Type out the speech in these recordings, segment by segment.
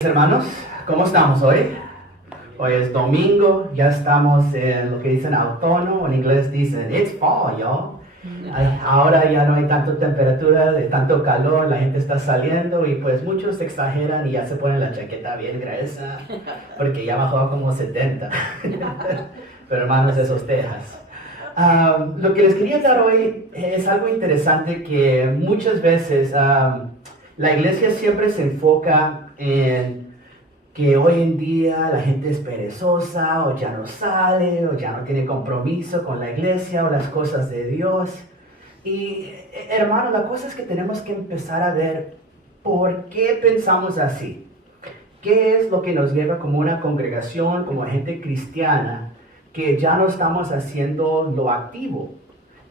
Hermanos, ¿cómo estamos hoy? Hoy es domingo, ya estamos en lo que dicen otoño, en inglés dicen it's fall, y'all. Ahora ya no hay tanta temperatura, de tanto calor, la gente está saliendo y pues muchos exageran y ya se ponen la chaqueta bien gruesa porque ya bajó a como 70. Pero hermanos, esos Texas. Lo que les quería dar hoy es algo interesante que muchas veces la iglesia siempre se enfoca en que hoy en día la gente es perezosa o ya no sale o ya no tiene compromiso con la iglesia o las cosas de Dios. Y hermano, la cosa es que tenemos que empezar a ver por qué pensamos así. ¿Qué es lo que nos lleva como una congregación, como gente cristiana, que ya no estamos haciendo lo activo?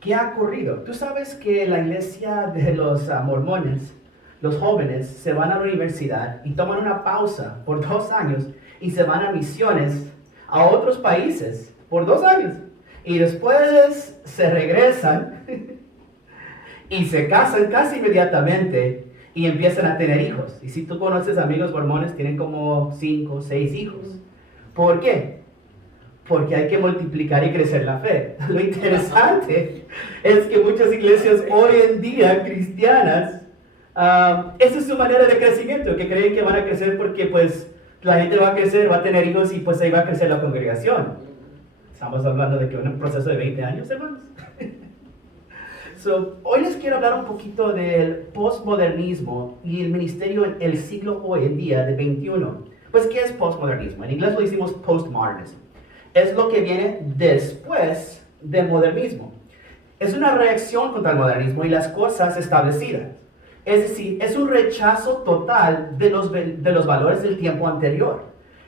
¿Qué ha ocurrido? Tú sabes que la iglesia de los mormones, los jóvenes se van a la universidad y toman una pausa por 2 años y se van a misiones a otros países por 2 años. Y después se regresan y se casan casi inmediatamente y empiezan a tener hijos. Y si tú conoces amigos mormones, tienen como 5 o 6 hijos. ¿Por qué? Porque hay que multiplicar y crecer la fe. Lo interesante es que muchas iglesias hoy en día cristianas, esa es su manera de crecimiento, que creen que van a crecer porque pues la gente va a crecer, va a tener hijos y pues ahí va a crecer la congregación. Estamos hablando de que un proceso de 20 años, hermanos. Hoy les quiero hablar un poquito del postmodernismo y el ministerio en el siglo hoy en día de 21. Pues, ¿qué es postmodernismo? En inglés lo decimos postmodernism. Es lo que viene después del modernismo. Es una reacción contra el modernismo y las cosas establecidas. Es decir, es un rechazo total de los valores del tiempo anterior.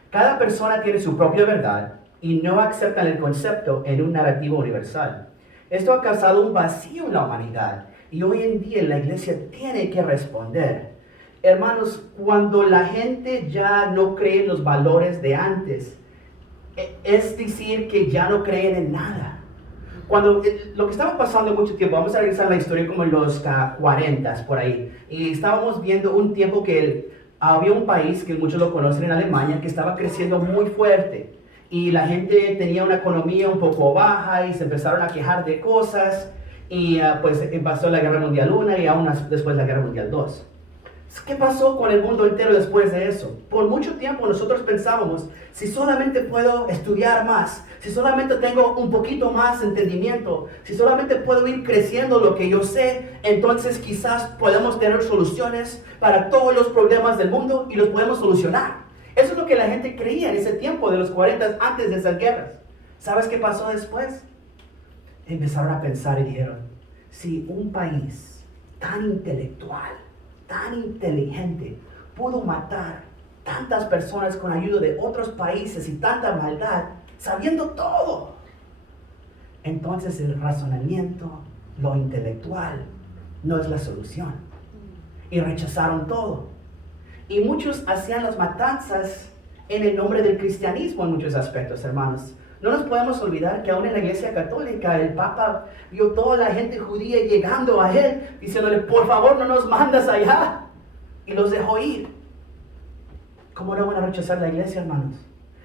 Cada persona tiene su propia verdad y no aceptan el concepto en un narrativo universal. Esto ha causado un vacío en la humanidad y hoy en día la iglesia tiene que responder. Hermanos, cuando la gente ya no cree en los valores de antes, es decir, que ya no creen en nada. Cuando lo que estaba pasando mucho tiempo, vamos a regresar a la historia como en los 40 por ahí, y estábamos viendo un tiempo que había un país que muchos lo conocen en Alemania que estaba creciendo muy fuerte y la gente tenía una economía un poco baja y se empezaron a quejar de cosas y pues pasó la Guerra Mundial I y aún después la Guerra Mundial II. ¿Qué pasó con el mundo entero después de eso? Por mucho tiempo nosotros pensábamos, si solamente puedo estudiar más, si solamente tengo un poquito más entendimiento, si solamente puedo ir creciendo lo que yo sé, entonces quizás podemos tener soluciones para todos los problemas del mundo y los podemos solucionar. Eso es lo que la gente creía en ese tiempo de los 40 antes de esas guerras. ¿Sabes qué pasó después? Empezaron a pensar y dijeron, si un país tan intelectual, tan inteligente, pudo matar tantas personas con ayuda de otros países y tanta maldad, sabiendo todo. Entonces el razonamiento, lo intelectual, no es la solución. Y rechazaron todo. Y muchos hacían las matanzas en el nombre del cristianismo en muchos aspectos, hermanos. No nos podemos olvidar que aún en la iglesia católica el Papa vio toda la gente judía llegando a él, diciéndole, por favor no nos mandas allá. Y los dejó ir. ¿Cómo no van a rechazar la iglesia, hermanos?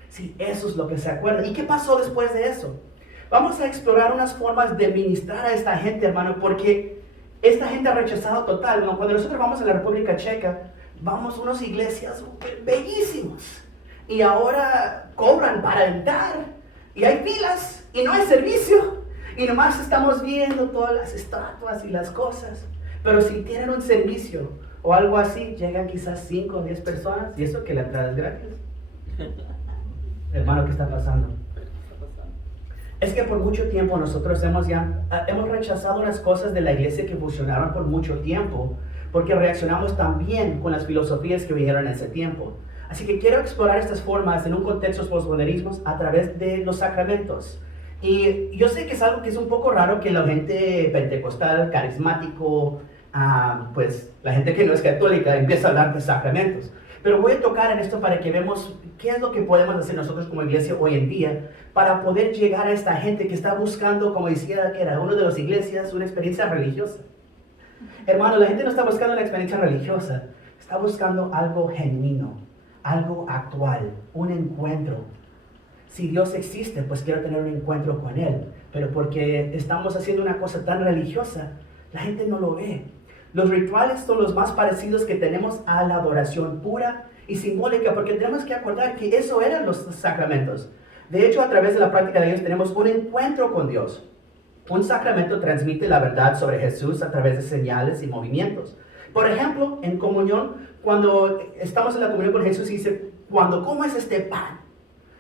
Sí, eso es lo que se acuerda. ¿Y qué pasó después de eso? Vamos a explorar unas formas de ministrar a esta gente, hermano, porque esta gente ha rechazado total. Cuando nosotros vamos a la República Checa, vamos a unas iglesias bellísimas. Y ahora cobran para entrar. Y hay filas y no hay servicio. Y nomás estamos viendo todas las estatuas y las cosas. Pero si tienen un servicio o algo así, llegan quizás 5 o 10 personas. Y eso que la entrada es gratis. Hermano, ¿qué está pasando? Es que por mucho tiempo nosotros hemos rechazado unas cosas de la iglesia que funcionaron por mucho tiempo. Porque reaccionamos también con las filosofías que vinieron en ese tiempo. Así que quiero explorar estas formas en un contexto postmodernismo a través de los sacramentos. Y yo sé que es algo que es un poco raro que la gente pentecostal, carismático, pues la gente que no es católica empieza a hablar de sacramentos. Pero voy a tocar en esto para que veamos qué es lo que podemos hacer nosotros como iglesia hoy en día para poder llegar a esta gente que está buscando, como decía que era uno de las iglesias, una experiencia religiosa. Hermano, la gente no está buscando una experiencia religiosa, está buscando algo genuino, algo actual, un encuentro. Si Dios existe, pues quiero tener un encuentro con Él. Pero porque estamos haciendo una cosa tan religiosa, la gente no lo ve. Los rituales son los más parecidos que tenemos a la adoración pura y simbólica, porque tenemos que acordar que eso eran los sacramentos. De hecho, a través de la práctica de ellos tenemos un encuentro con Dios. Un sacramento transmite la verdad sobre Jesús a través de señales y movimientos. Por ejemplo, en comunión, cuando estamos en la comunión con Jesús y dice, cuando comes este pan,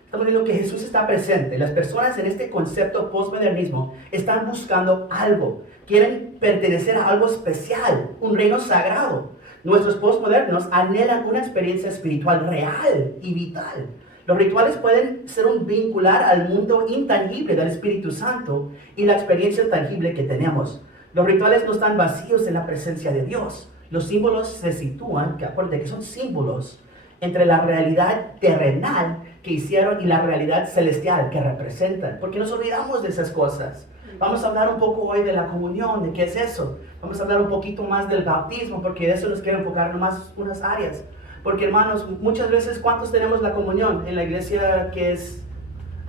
estamos viendo que Jesús está presente. Las personas en este concepto postmodernismo están buscando algo. Quieren pertenecer a algo especial, un reino sagrado. Nuestros postmodernos anhelan una experiencia espiritual real y vital. Los rituales pueden ser un vincular al mundo intangible del Espíritu Santo y la experiencia tangible que tenemos. Los rituales no están vacíos en la presencia de Dios. Los símbolos se sitúan, que acuérdense que son símbolos, entre la realidad terrenal que hicieron y la realidad celestial que representan. Porque nos olvidamos de esas cosas. Vamos a hablar un poco hoy de la comunión, de qué es eso. Vamos a hablar un poquito más del bautismo, porque de eso nos quiero enfocar nomás unas áreas. Porque hermanos, muchas veces, ¿cuántos tenemos la comunión en la iglesia que es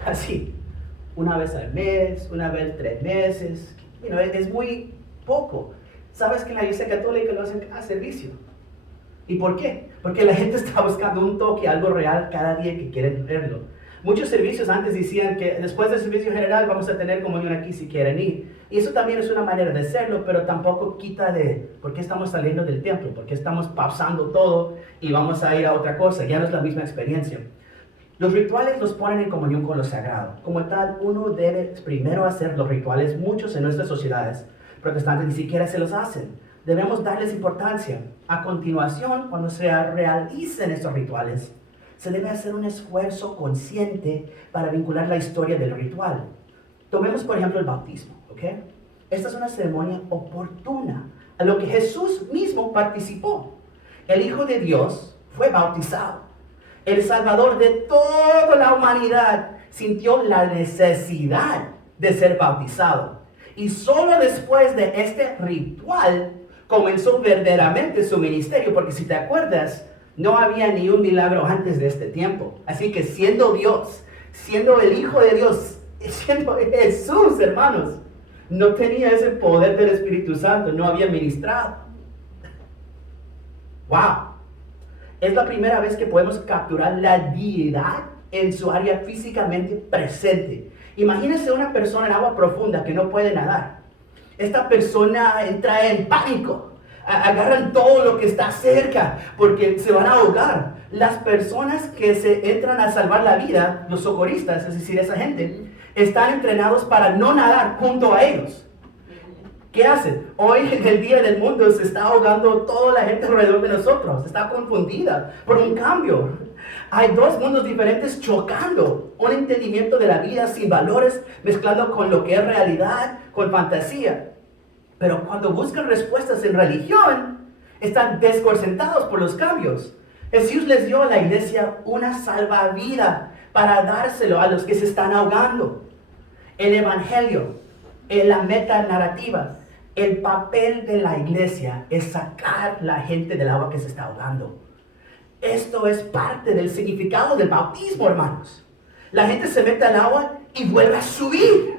así? Una vez al mes, una vez 3 meses. Es muy poco. ¿Sabes que en la iglesia católica lo hacen cada servicio? ¿Y por qué? Porque la gente está buscando un toque, algo real cada día que quieren verlo. Muchos servicios antes decían que después del servicio general vamos a tener comunión aquí si quieren ir. Y eso también es una manera de hacerlo, pero tampoco quita de por qué estamos saliendo del templo, por qué estamos pausando todo y vamos a ir a otra cosa. Ya no es la misma experiencia. Los rituales nos ponen en comunión con lo sagrado. Como tal, uno debe primero hacer los rituales. Muchos en nuestras sociedades protestantes ni siquiera se los hacen. Debemos darles importancia. A continuación, cuando se realicen estos rituales, se debe hacer un esfuerzo consciente para vincular la historia del ritual. Tomemos, por ejemplo, el bautismo, ¿ok? Esta es una ceremonia oportuna, a lo que Jesús mismo participó. El Hijo de Dios fue bautizado. El Salvador de toda la humanidad sintió la necesidad de ser bautizado. Y solo después de este ritual comenzó verdaderamente su ministerio, porque si te acuerdas, no había ni un milagro antes de este tiempo. Así que siendo Dios, siendo el Hijo de Dios, siendo Jesús, hermanos, no tenía ese poder del Espíritu Santo, no había ministrado. ¡Wow! Es la primera vez que podemos capturar la deidad en su área físicamente presente. Imagínense una persona en agua profunda que no puede nadar. Esta persona entra en pánico. Agarran todo lo que está cerca porque se van a ahogar. Las personas que se entran a salvar la vida, los socorristas, es decir, esa gente, están entrenados para no nadar junto a ellos. ¿Qué hacen? Hoy en el Día del Mundo se está ahogando toda la gente alrededor de nosotros. Está confundida por un cambio. Hay dos mundos diferentes chocando. Un entendimiento de la vida sin valores, mezclando con lo que es realidad, con fantasía. Pero cuando buscan respuestas en religión, están desconcertados por los cambios. Jesús les dio a la iglesia una salvavidas para dárselo a los que se están ahogando. El evangelio, la metanarrativa, el papel de la iglesia es sacar la gente del agua que se está ahogando. Esto es parte del significado del bautismo, hermanos. La gente se mete al agua y vuelve a subir.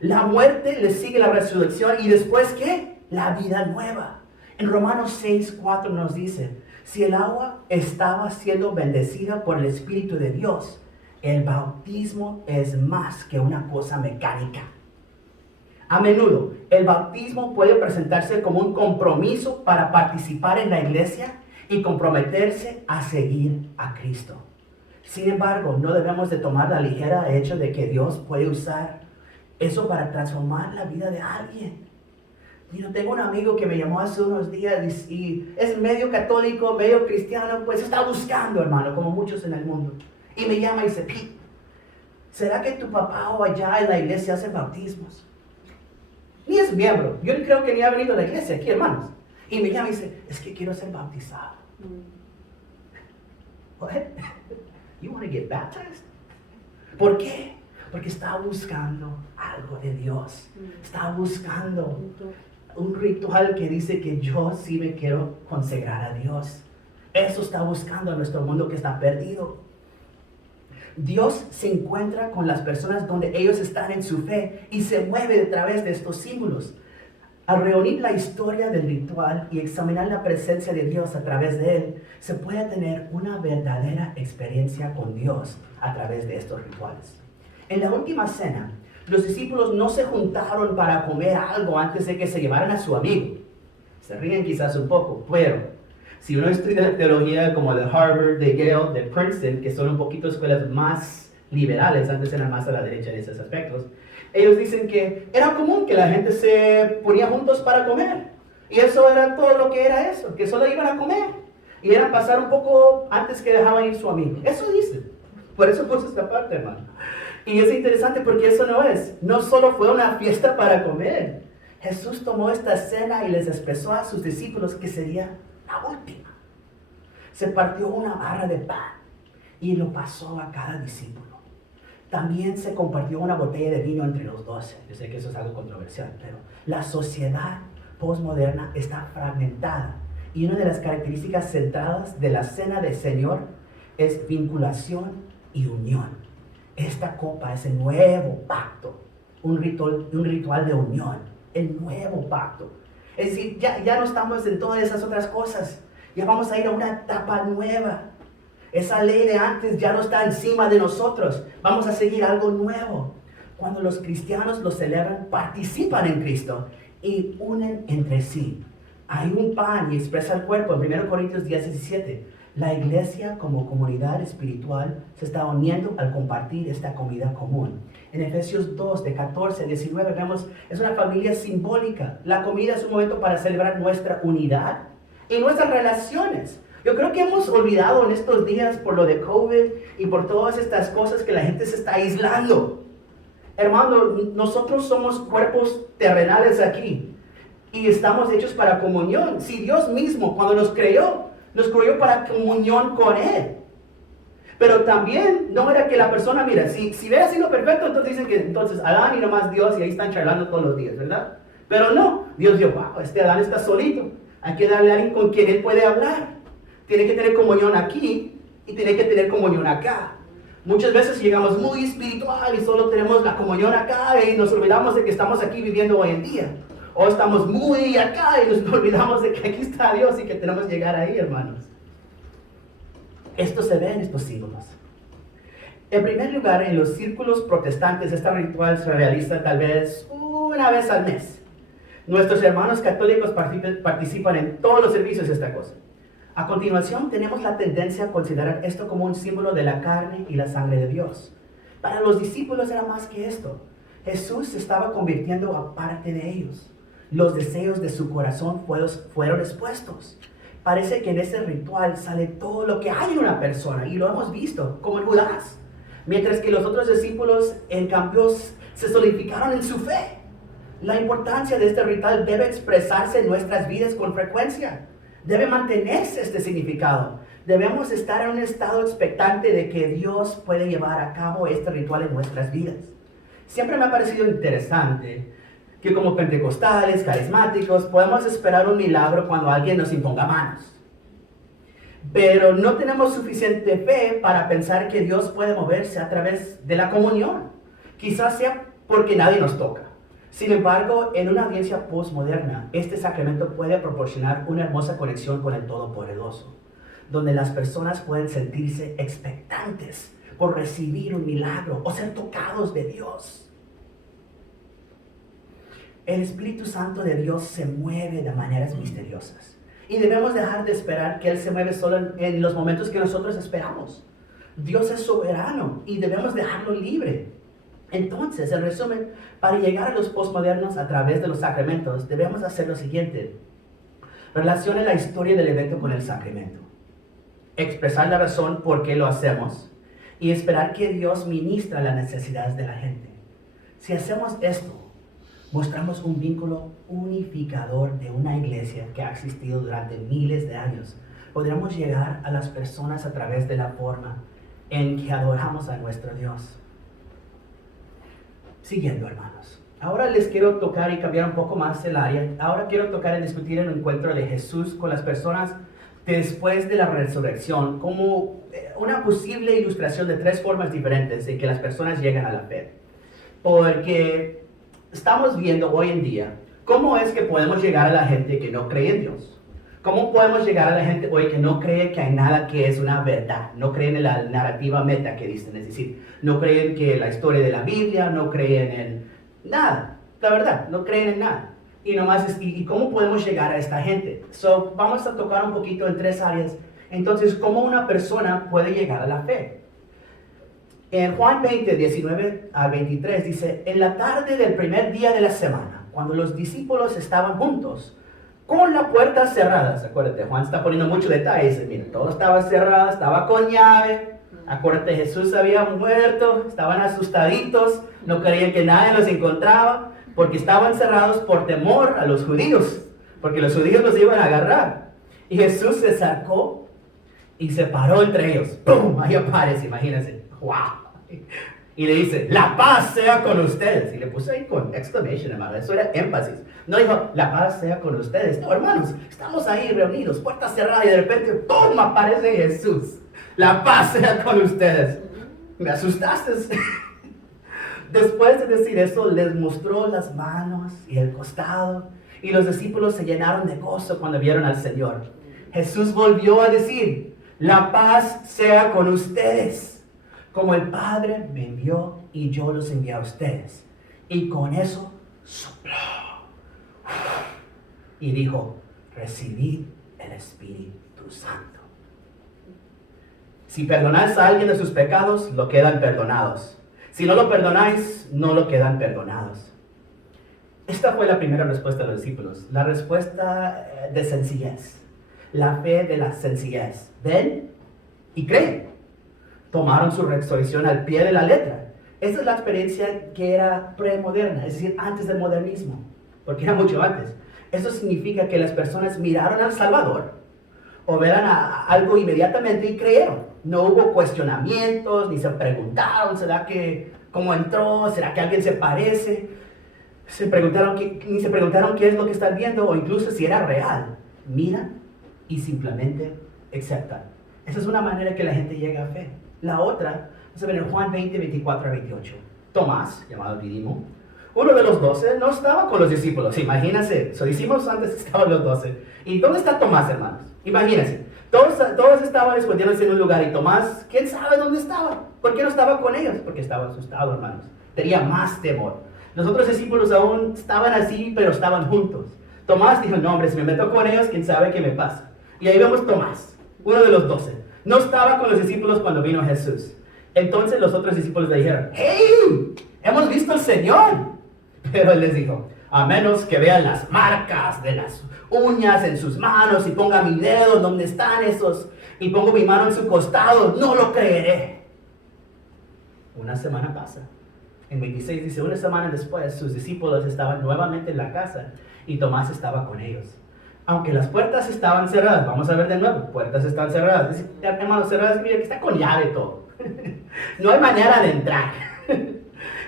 La muerte le sigue la resurrección y después ¿qué? La vida nueva. En Romanos 6:4 nos dice, si el agua estaba siendo bendecida por el Espíritu de Dios, el bautismo es más que una cosa mecánica. A menudo, el bautismo puede presentarse como un compromiso para participar en la iglesia y comprometerse a seguir a Cristo. Sin embargo, no debemos de tomar la ligera el hecho de que Dios puede usar eso para transformar la vida de alguien. Yo tengo un amigo que me llamó hace unos días y es medio católico, medio cristiano, pues está buscando, hermano, como muchos en el mundo. Y me llama y dice, Pete, ¿será que tu papá o allá en la iglesia hace bautismos? Ni es miembro. Yo creo que ni ha venido a la iglesia aquí, hermanos. Y me llama y dice, es que quiero ser bautizado. What? You want to get baptized? ¿Por qué? Porque está buscando algo de Dios. Está buscando un ritual que dice que yo sí me quiero consagrar a Dios. Eso está buscando en nuestro mundo que está perdido. Dios se encuentra con las personas donde ellos están en su fe y se mueve a través de estos símbolos. Al reunir la historia del ritual y examinar la presencia de Dios a través de él, se puede tener una verdadera experiencia con Dios a través de estos rituales. En la última cena, los discípulos no se juntaron para comer algo antes de que se llevaran a su amigo. Se ríen quizás un poco, pero si uno estudia teología como de Harvard, de Yale, de Princeton, que son un poquito escuelas más liberales, antes eran más a la derecha en esos aspectos, ellos dicen que era común que la gente se ponía juntos para comer. Y eso era todo lo que era eso, que solo iban a comer. Y era pasar un poco antes que dejaban ir su amigo. Eso dicen. Por eso puse esta parte, hermano. Y es interesante porque eso no solo fue una fiesta para comer. Jesús tomó esta cena y les expresó a sus discípulos que sería la última. Se partió una barra de pan y lo pasó a cada discípulo. También se compartió una botella de vino entre los 12. Yo sé que eso es algo controversial, pero la sociedad postmoderna está fragmentada. Y una de las características centrales de la cena del Señor es vinculación y unión. Esta copa es el nuevo pacto, un ritual de unión, el nuevo pacto. Es decir, ya no estamos en todas esas otras cosas. Ya vamos a ir a una etapa nueva. Esa ley de antes ya no está encima de nosotros. Vamos a seguir algo nuevo. Cuando los cristianos lo celebran, participan en Cristo y unen entre sí. Hay un pan y expresa el cuerpo. En 1 Corintios 10:17. La iglesia como comunidad espiritual se está uniendo al compartir esta comida común. En Efesios 2, de 14 a 19, vemos, es una familia simbólica. La comida es un momento para celebrar nuestra unidad y nuestras relaciones. Yo creo que hemos olvidado en estos días por lo de COVID y por todas estas cosas que la gente se está aislando. Hermano, nosotros somos cuerpos terrenales aquí y estamos hechos para comunión. Si Dios mismo, cuando nos creó para comunión con Él. Pero también no era que la persona, mira, si hubiera sido perfecto, entonces dicen que entonces Adán y nomás Dios y ahí están charlando todos los días, ¿verdad? Pero no, Dios dijo, wow, este Adán está solito. Hay que darle a alguien con quien él puede hablar. Tiene que tener comunión aquí y tiene que tener comunión acá. Muchas veces llegamos muy espiritual y solo tenemos la comunión acá y nos olvidamos de que estamos aquí viviendo hoy en día. O estamos muy acá y nos olvidamos de que aquí está Dios y que tenemos que llegar ahí, hermanos. Esto se ve en estos símbolos. En primer lugar, en los círculos protestantes, este ritual se realiza tal vez una vez al mes. Nuestros hermanos católicos participan en todos los servicios de esta cosa. A continuación, tenemos la tendencia a considerar esto como un símbolo de la carne y la sangre de Dios. Para los discípulos era más que esto. Jesús se estaba convirtiendo a parte de ellos. Los deseos de su corazón fueron expuestos. Parece que en ese ritual sale todo lo que hay en una persona, y lo hemos visto, como en Judas. Mientras que los otros discípulos, en cambio, se solidificaron en su fe. La importancia de este ritual debe expresarse en nuestras vidas con frecuencia. Debe mantenerse este significado. Debemos estar en un estado expectante de que Dios puede llevar a cabo este ritual en nuestras vidas. Siempre me ha parecido interesante que como pentecostales, carismáticos, podemos esperar un milagro cuando alguien nos imponga manos. Pero no tenemos suficiente fe para pensar que Dios puede moverse a través de la comunión. Quizás sea porque nadie nos toca. Sin embargo, en una audiencia postmoderna, este sacramento puede proporcionar una hermosa conexión con el Todopoderoso, donde las personas pueden sentirse expectantes por recibir un milagro o ser tocados de Dios. El Espíritu Santo de Dios se mueve de maneras misteriosas y debemos dejar de esperar que Él se mueve solo en los momentos que nosotros esperamos. Dios es soberano y debemos dejarlo libre. Entonces, en resumen, para llegar a los postmodernos a través de los sacramentos, debemos hacer lo siguiente. Relacione la historia del evento con el sacramento. Expresar la razón por qué lo hacemos y esperar que Dios ministra las necesidades de la gente. Si hacemos esto, mostramos un vínculo unificador de una iglesia que ha existido durante miles de años. Podremos llegar a las personas a través de la forma en que adoramos a nuestro Dios. Siguiendo, hermanos. Ahora les quiero tocar y cambiar un poco más el área. Ahora quiero tocar y discutir el encuentro de Jesús con las personas después de la resurrección como una posible ilustración de tres formas diferentes en que las personas llegan a la fe. Porque estamos viendo hoy en día cómo es que podemos llegar a la gente que no cree en Dios. ¿Cómo podemos llegar a la gente hoy que no cree que hay nada que es una verdad? No creen en la narrativa meta que dicen, es decir, no creen que la historia de la Biblia, no creen en nada, la verdad, no creen en nada. Y nomás ¿y cómo podemos llegar a esta gente? Vamos a tocar un poquito en tres áreas. Entonces, ¿cómo una persona puede llegar a la fe? En Juan 20, 19 a 23 dice, en la tarde del primer día de la semana, cuando los discípulos estaban juntos, con la puerta cerrada, acuérdate, Juan está poniendo mucho detalle, dice, mira, todo estaba cerrado, estaba con llave, acuérdate, Jesús había muerto, estaban asustaditos, no querían que nadie los encontraba, porque estaban cerrados por temor a los judíos, porque los judíos los iban a agarrar. Y Jesús se sacó y se paró entre ellos, ¡pum! Ahí aparece, imagínense, ¡wow! Y le dice, la paz sea con ustedes. Y le puse ahí con exclamation, hermano. Eso era énfasis. No dijo, la paz sea con ustedes. No, hermanos, estamos ahí reunidos, puerta cerrada y de repente, ¡pum! Aparece Jesús. La paz sea con ustedes. Me asustaste. Después de decir eso, les mostró las manos y el costado. Y los discípulos se llenaron de gozo cuando vieron al Señor. Jesús volvió a decir, la paz sea con ustedes. Como el Padre me envió y yo los envié a ustedes. Y con eso sopló. Y dijo, recibid el Espíritu Santo. Si perdonáis a alguien de sus pecados, lo quedan perdonados. Si no lo perdonáis, no lo quedan perdonados. Esta fue la primera respuesta de los discípulos. La respuesta de sencillez. La fe de la sencillez. Ven y creen. Tomaron su resurrección al pie de la letra. Esa es la experiencia que era premoderna, es decir, antes del modernismo, porque era mucho antes. Eso significa que las personas miraron al Salvador o vieron algo inmediatamente y creyeron. No hubo cuestionamientos, ni se preguntaron, ¿será que cómo entró? ¿Será que alguien se parece? Ni se preguntaron qué es lo que están viendo o incluso si era real. Miran y simplemente aceptan. Esa es una manera que la gente llega a fe. La otra, vamos a ver en Juan 20, 24 a 28. Tomás, llamado Didimo, uno de los 12, no estaba con los discípulos. Imagínense, los discípulos antes estaban los 12. ¿Y dónde está Tomás, hermanos? Imagínense, todos estaban escondiéndose en un lugar y Tomás, ¿quién sabe dónde estaba? ¿Por qué no estaba con ellos? Porque estaba asustado, hermanos. Tenía más temor. Los otros discípulos aún estaban así, pero estaban juntos. Tomás dijo, no, hombre, si me meto con ellos, ¿quién sabe qué me pasa? Y ahí vemos Tomás, uno de los 12. No estaba con los discípulos cuando vino Jesús. Entonces los otros discípulos le dijeron, ¡hey! ¡Hemos visto al Señor! Pero él les dijo, a menos que vean las marcas de las uñas en sus manos y ponga mi dedo donde están esos y pongo mi mano en su costado, no lo creeré. Una semana pasa. En 26 dice, una semana después sus discípulos estaban nuevamente en la casa y Tomás estaba con ellos. Aunque las puertas estaban cerradas, vamos a ver de nuevo, puertas están cerradas. Dice, hermanos, cerradas, mira que está con llave todo. No hay manera de entrar.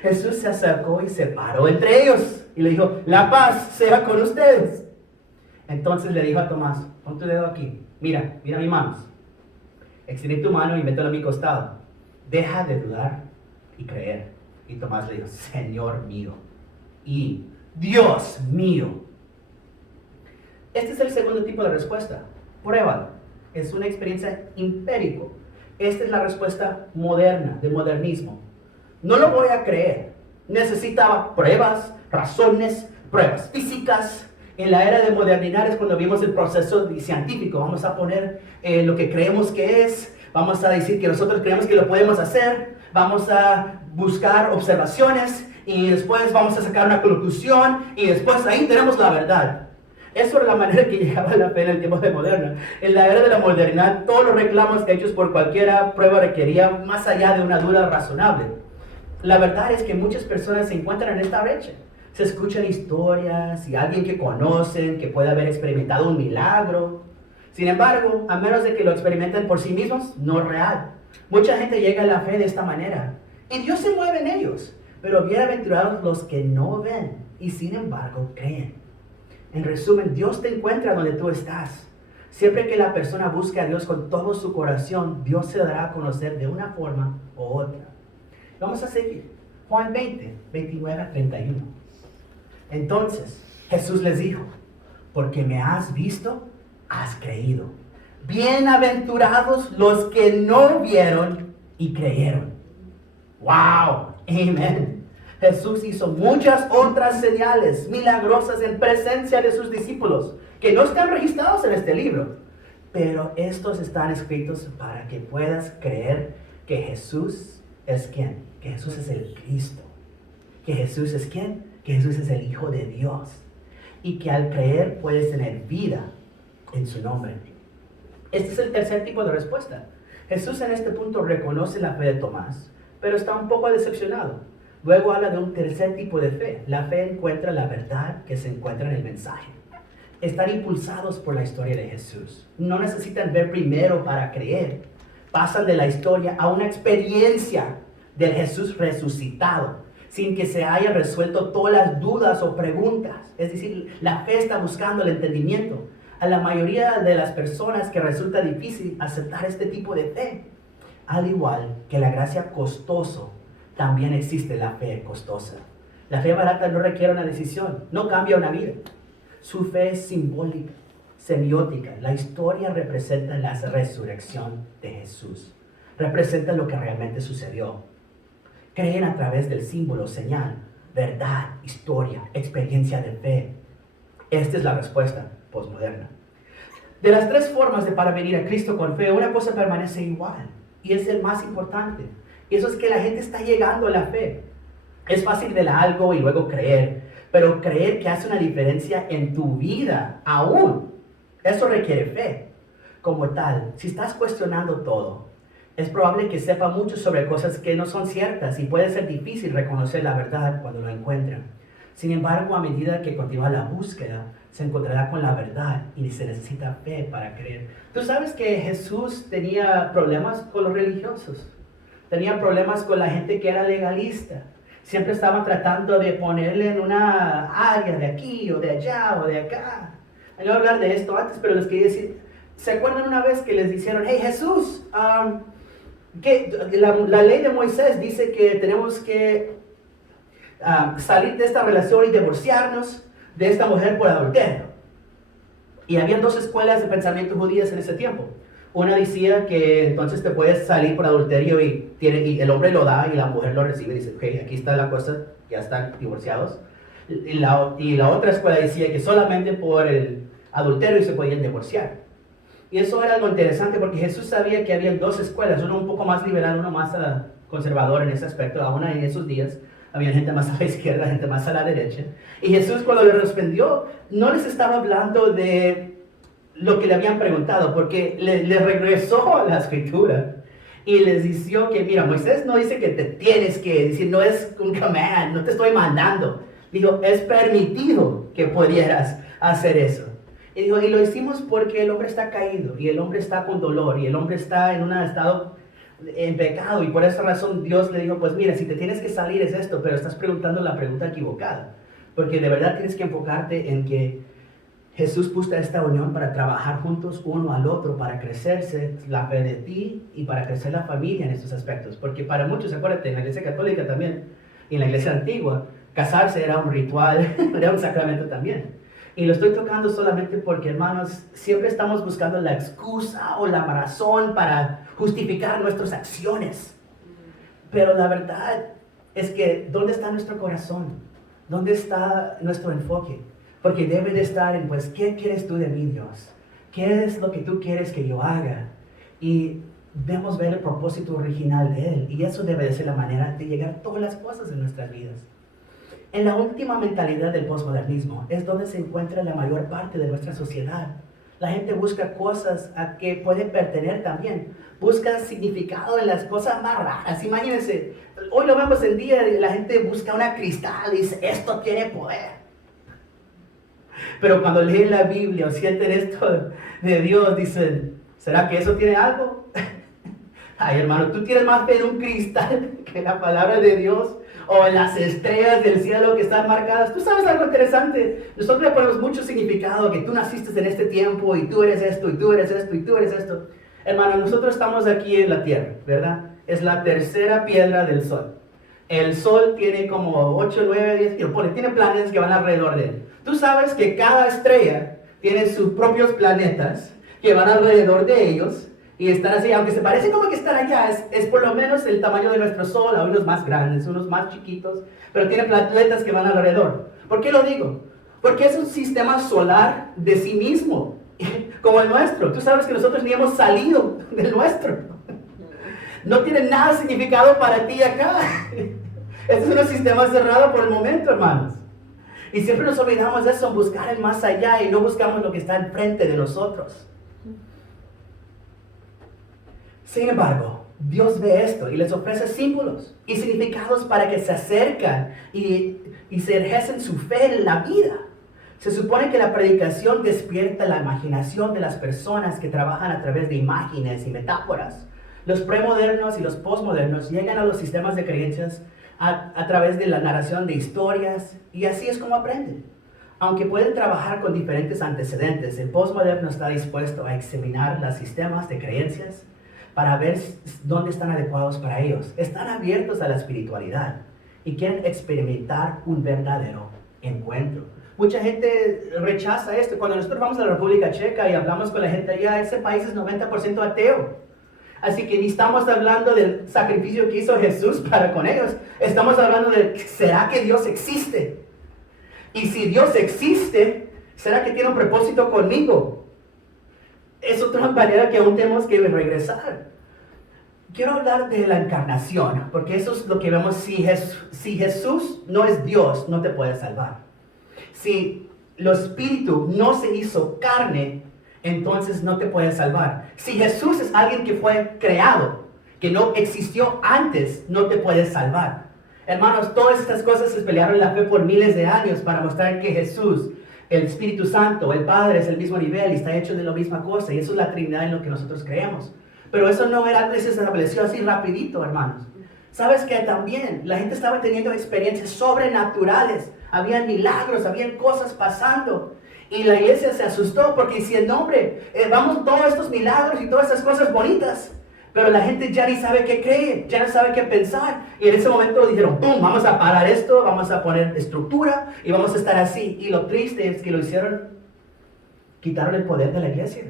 Jesús se acercó y se paró entre ellos y le dijo, la paz sea con ustedes. Entonces le dijo a Tomás, pon tu dedo aquí, mira mis manos. Extiende tu mano y mételo a mi costado. Deja de dudar y creer. Y Tomás le dijo, Señor mío y Dios mío. Este es el segundo tipo de respuesta. Pruébalo. Es una experiencia empírica. Esta es la respuesta moderna, de modernismo. No lo voy a creer. Necesitaba pruebas, razones, pruebas físicas. En la era de modernidad es cuando vimos el proceso científico. Vamos a poner lo que creemos que es. Vamos a decir que nosotros creemos que lo podemos hacer. Vamos a buscar observaciones y después vamos a sacar una conclusión y después ahí tenemos la verdad. Eso era la manera que llegaba la fe en el tiempo de moderna. En la era de la modernidad, todos los reclamos hechos por cualquiera prueba requerían más allá de una duda razonable. La verdad es que muchas personas se encuentran en esta brecha. Se escuchan historias y alguien que conocen que puede haber experimentado un milagro. Sin embargo, a menos de que lo experimenten por sí mismos, no es real. Mucha gente llega a la fe de esta manera. Y Dios se mueve en ellos. Pero bienaventurados los que no ven y sin embargo creen. En resumen, Dios te encuentra donde tú estás. Siempre que la persona busque a Dios con todo su corazón, Dios se dará a conocer de una forma u otra. Vamos a seguir. Juan 20, 29 a 31. Entonces Jesús les dijo, porque me has visto, has creído. Bienaventurados los que no vieron y creyeron. ¡Wow! Amén. Jesús hizo muchas otras señales milagrosas en presencia de sus discípulos, que no están registrados en este libro, pero estos están escritos para que puedas creer que Jesús es ¿quién? Que Jesús es el Cristo. ¿Que Jesús es quién? Que Jesús es el Hijo de Dios. Y que al creer puedes tener vida en su nombre. Este es el tercer tipo de respuesta. Jesús en este punto reconoce la fe de Tomás, pero está un poco decepcionado. Luego habla de un tercer tipo de fe. La fe encuentra la verdad que se encuentra en el mensaje. Están impulsados por la historia de Jesús. No necesitan ver primero para creer. Pasan de la historia a una experiencia del Jesús resucitado, sin que se haya resuelto todas las dudas o preguntas. Es decir, la fe está buscando el entendimiento. A la mayoría de las personas que resulta difícil aceptar este tipo de fe. Al igual que la gracia costoso, también existe la fe costosa. La fe barata no requiere una decisión, no cambia una vida. Su fe es simbólica, semiótica. La historia representa la resurrección de Jesús. Representa lo que realmente sucedió. Creen a través del símbolo, señal, verdad, historia, experiencia de fe. Esta es la respuesta posmoderna. De las tres formas para venir a Cristo con fe, una cosa permanece igual. Y es el más importante. Y eso es que la gente está llegando a la fe. Es fácil ver algo y luego creer. Pero creer que hace una diferencia en tu vida aún, eso requiere fe. Como tal, si estás cuestionando todo, es probable que sepa mucho sobre cosas que no son ciertas y puede ser difícil reconocer la verdad cuando lo encuentran. Sin embargo, a medida que continúa la búsqueda, se encontrará con la verdad y se necesita fe para creer. Tú sabes que Jesús tenía problemas con los religiosos. Tenía problemas con la gente que era legalista. Siempre estaban tratando de ponerle en una área de aquí o de allá o de acá. No voy a hablar de esto antes, pero les quería decir, ¿se acuerdan una vez que les dijeron, hey Jesús, que la ley de Moisés dice que tenemos que salir de esta relación y divorciarnos de esta mujer por adulterio? Y habían dos escuelas de pensamiento judías en ese tiempo. Una decía que entonces te puedes salir por adulterio y el hombre lo da y la mujer lo recibe y dice, ok, aquí está la cosa, ya están divorciados. Y la otra escuela decía que solamente por el adulterio se podían divorciar. Y eso era algo interesante porque Jesús sabía que había dos escuelas, una un poco más liberal, una más conservadora en ese aspecto. Aún en esos días había gente más a la izquierda, gente más a la derecha. Y Jesús cuando le respondió, no les estaba hablando de lo que le habían preguntado, porque le regresó a la escritura y les dijo que, mira, Moisés no dice que te tienes que decir, no es un command, no te estoy mandando. Dijo, es permitido que pudieras hacer eso. Y dijo, y lo hicimos porque el hombre está caído, y el hombre está con dolor, y el hombre está en un estado en pecado, y por esa razón Dios le dijo, pues mira, si te tienes que salir es esto, pero estás preguntando la pregunta equivocada, porque de verdad tienes que enfocarte en que Jesús puso esta unión para trabajar juntos uno al otro, para crecerse la fe de ti y para crecer la familia en estos aspectos. Porque para muchos, acuérdate, en la iglesia católica también, y en la iglesia antigua, casarse era un ritual, era un sacramento también. Y lo estoy tocando solamente porque, hermanos, siempre estamos buscando la excusa o la razón para justificar nuestras acciones. Pero la verdad es que, ¿dónde está nuestro corazón? ¿Dónde está nuestro enfoque? Porque debe de estar en, pues, ¿qué quieres tú de mí, Dios? ¿Qué es lo que tú quieres que yo haga? Y debemos ver el propósito original de Él. Y eso debe de ser la manera de llegar a todas las cosas en nuestras vidas. En la última mentalidad del posmodernismo es donde se encuentra la mayor parte de nuestra sociedad. La gente busca cosas a que pueden pertenecer también. Busca significado en las cosas más raras. Imagínense, hoy lo vemos en día, la gente busca una cristal y dice, esto tiene poder. Pero cuando leen la Biblia o sienten esto de Dios, dicen, ¿será que eso tiene algo? Ay, hermano, tú tienes más fe en un cristal que en la palabra de Dios o en las estrellas del cielo que están marcadas. Tú sabes algo interesante. Nosotros le ponemos mucho significado que tú naciste en este tiempo y tú eres esto y tú eres esto y tú eres esto. Hermano, nosotros estamos aquí en la tierra, ¿verdad? Es la tercera piedra del sol. El sol tiene como 8, 9, 10, tiene planetas que van alrededor de él. Tú sabes que cada estrella tiene sus propios planetas que van alrededor de ellos. Y están así, aunque se parece como que están allá, es por lo menos el tamaño de nuestro sol, hay unos más grandes, unos más chiquitos, pero tiene planetas que van alrededor. ¿Por qué lo digo? Porque es un sistema solar de sí mismo, como el nuestro. Tú sabes que nosotros ni hemos salido del nuestro. No tiene nada de significado para ti acá. Este es un sistema cerrado por el momento, hermanos. Y siempre nos olvidamos de eso, buscar el más allá y no buscamos lo que está enfrente de nosotros. Sin embargo, Dios ve esto y les ofrece símbolos y significados para que se acercan y se ejercen su fe en la vida. Se supone que la predicación despierta la imaginación de las personas que trabajan a través de imágenes y metáforas. Los premodernos y los postmodernos llegan a los sistemas de creencias a través de la narración de historias y así es como aprenden. Aunque pueden trabajar con diferentes antecedentes, el postmoderno está dispuesto a examinar los sistemas de creencias para ver dónde están adecuados para ellos. Están abiertos a la espiritualidad y quieren experimentar un verdadero encuentro. Mucha gente rechaza esto. Cuando nosotros vamos a la República Checa y hablamos con la gente allá, ese país es 90% ateo. Así que ni estamos hablando del sacrificio que hizo Jesús para con ellos. Estamos hablando de, ¿será que Dios existe? Y si Dios existe, ¿será que tiene un propósito conmigo? Es otra manera que aún tenemos que regresar. Quiero hablar de la encarnación, porque eso es lo que vemos. Si Jesús no es Dios, no te puede salvar. Si el Espíritu no se hizo carne, entonces no te puede salvar. Si Jesús es alguien que fue creado, que no existió antes, no te puede salvar. Hermanos, todas estas cosas se pelearon en la fe por miles de años para mostrar que Jesús, el Espíritu Santo, el Padre es el mismo nivel y está hecho de la misma cosa. Y eso es la Trinidad en lo que nosotros creemos. Pero eso no era algo que se estableció así rapidito, hermanos. Sabes que también la gente estaba teniendo experiencias sobrenaturales. Habían milagros, habían cosas pasando. Y la iglesia se asustó porque diciendo, hombre, vamos todos estos milagros y todas estas cosas bonitas. Pero la gente ya ni sabe qué creer, ya no sabe qué pensar. Y en ese momento dijeron, ¡pum! Vamos a parar esto, vamos a poner estructura y vamos a estar así. Y lo triste es que lo hicieron, quitaron el poder de la iglesia.